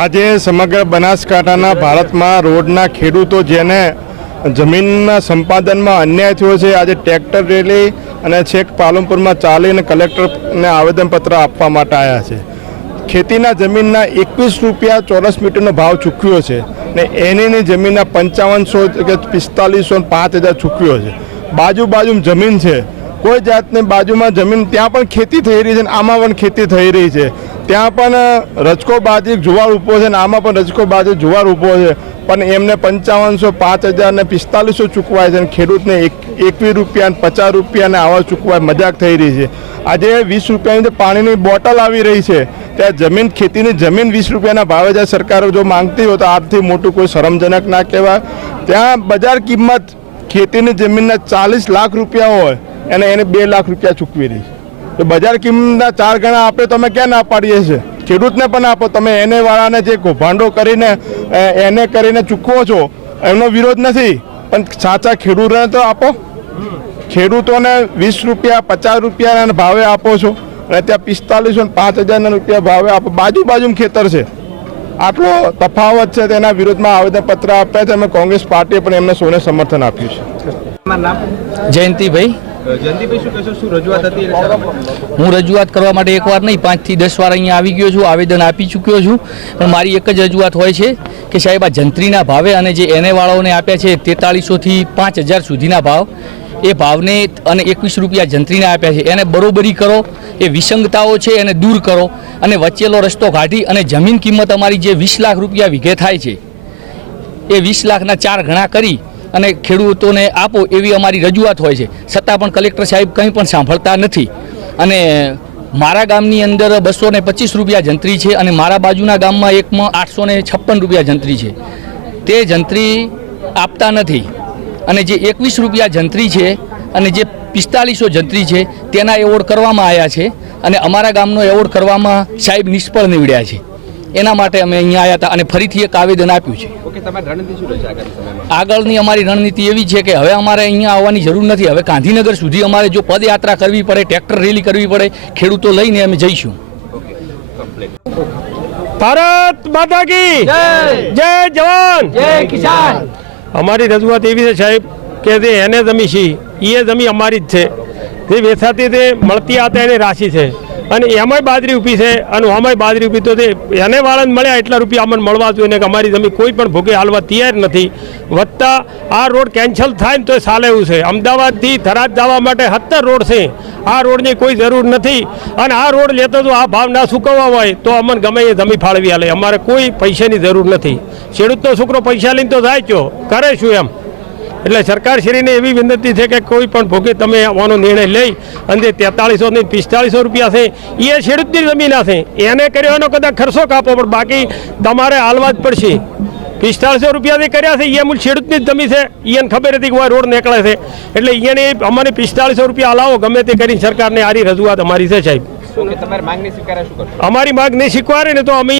આજે સમગ્ર બનાસકાંઠાના ભારતમાં રોડના ખેડૂતો જેને જમીનના સંપાદનમાં અન્યાય થયો છે, આજે ટ્રેક્ટર રેલી અને છેક પાલનપુરમાં ચાલીને કલેક્ટરને આવેદનપત્ર આપવા માટે આવ્યા છે. ખેતીના જમીનના 21 રૂપિયા ચોરસ મીટરનો ભાવ ચૂકવ્યો છે ને એની જમીનના 5500 કે 4500 5000 ચૂકવ્યો છે. બાજુ જમીન છે, કોઈ જાતની બાજુમાં જમીન ત્યાં પણ ખેતી થઈ રહી છે ને આમાં પણ ખેતી થઈ રહી છે. ત્યાં પણ રજકો બાજરી જુવાર ઊભો છે ને આમાં પણ રજકો બાજરી જુવાર ઊભો છે, પણ એમને 5500 5000 ને 4500 ચૂકવાય છે અને ખેડૂતને 21 રૂપિયા 50 રૂપિયાને આવા ચૂકવાય. મજાક થઈ રહી છે. આજે 20 રૂપિયાની પાણીની બોટલ આવી રહી છે, ત્યાં જમીન ખેતીની જમીન 20 રૂપિયાના ભાવે જ્યારે સરકાર જો માંગતી હોય તો આથી મોટું કોઈ શરમજનક ના કહેવાય. ત્યાં બજાર કિંમત ખેતીની જમીનના 40 લાખ રૂપિયા હોય અને એને 2 લાખ રૂપિયા ચૂકવી રહી છે. તો બજાર કિંમતના 4 ગણા આપણે તમે ક્યાં ના પાડીએ છીએ? ખેડૂતને પણ આપો. તમે એને વાળાને જે કૌભાંડો કરીને એને કરીને ચૂકવો છો એમનો વિરોધ નથી, પણ સાચા ખેડૂતોને તો આપો. ખેડૂતોને 20 રૂપિયા 50 રૂપિયાના ભાવે આપો છો અને ત્યાં 4500 5000 રૂપિયા ભાવે આપો. બાજુ ખેતર છે. આટલો તફાવત છે, તેના વિરોધમાં આવેદનપત્ર આપ્યા છે. અમે કોંગ્રેસ પાર્ટીએ પણ એમને સૌને સમર્થન આપ્યું છે. જયંતિભાઈ, શું રજૂઆત હતી? હું રજૂઆત કરવા માટે એકવાર નહીં 5 થી 10 વાર અહીંયા આવી ગયો છું, આવેદન આપી ચૂક્યો છું, પણ મારી એક જ રજૂઆત હોય છે કે સાહેબ આ જંત્રીના ભાવે અને જે એને વાળાઓને આપ્યા છે 4300 થી 5000 સુધીના ભાવ, એ ભાવને અને 21 રૂપિયા જંત્રીને આપ્યા છે એને બરોબરી કરો. એ વિસંગતાઓ છે એને દૂર કરો અને વચ્ચેલો રસ્તો કાઢી અને જમીન કિંમત અમારી જે 20 લાખ રૂપિયા વીઘે થાય છે એ 20 લાખના 4 ગણા કરી અને ખેડૂતોને આપો એવી અમારી રજૂઆત હોય છે. છતાં પણ કલેક્ટર સાહેબ કંઈ પણ સાંભળતા નથી. અને મારા ગામની અંદર 225 રૂપિયા જંત્રી છે અને મારા બાજુના ગામમાં એકમાં 856 રૂપિયા જંત્રી છે. તે જંત્રી આપતા નથી અને જે 21 રૂપિયા જંત્રી છે અને જે 4500 જંત્રી છે તેના એવોર્ડ કરવામાં આવ્યા છે અને અમારા ગામનો એવોર્ડ કરવામાં સાહેબ નિષ્ફળ નીવડ્યા છે. એના માટે અમે અહીંયા આવ્યા હતા અને ફરીથી એક આવેદન આપ્યું છે. આગળની અમારી રણનીતિ એવી છે કે હવે અમારે અહીંયા આવવાની જરૂર નથી. હવે ગાંધીનગર સુધી અમારે જો પદયાત્રા કરવી પડે, ટ્રેક્ટર રેલી કરવી પડે, ખેડૂતો લઈને અમે જઈશું. ભારત માતા કી જય જવાન જય કિસાન. અમારી રજૂઆત એવી છે સાહેબ કે તે એને જમી છે એ જમી અમારી જ છે. તે વેચાતી તે મળતી આ એને રાશિ છે અને એમાંય બાજરી ઊભી છે અને આમાંય બાજરી ઊભી, તો તે એને વાળાને મળ્યા એટલા રૂપિયા અમને મળવા જોઈએ ને કે અમારી જમીન કોઈ પણ ભોગે હાલવા તૈયાર નથી. વધતા આ રોડ કેન્સલ થાય ને તો ચાલે એવું છે. અમદાવાદથી થરાદ જવા માટે 17 રોડ છે. આ રોડની કોઈ જરૂર નથી અને આ રોડ લેતો તો આ ભાવ ના ચૂકવવા હોય તો અમને ગમે એ જમી ફાળવી હાલે. અમારે કોઈ પૈસાની જરૂર નથી. ખેડૂતનો છોકરો પૈસા લઈને તો જાય ક્યો કરે શું એમ. એટલે સરકારશ્રીને એવી વિનંતી છે કે કોઈ પણ ભોગે તમે આવવાનો નિર્ણય લઈ અને 4300 ને 4500 રૂપિયા છે એ ખેડૂતની જમીન છે એને કર્યો એનો કદાચ ખર્ચો કાપો, પણ બાકી તમારે હાલવા જ પડશે. 4500 રૂપિયાથી કર્યા છે એ મૂળ ખેડૂતની જ જમીન છે. એને ખબર હતી કે રોડ નીકળે છે એટલે એને અમારે 4500 રૂપિયા હલાવો ગમે તે કરીને સરકારને આરી રજૂઆત અમારી છે સાહેબ. અમારી માંગ નહીં સ્વીકારે ને તો અમે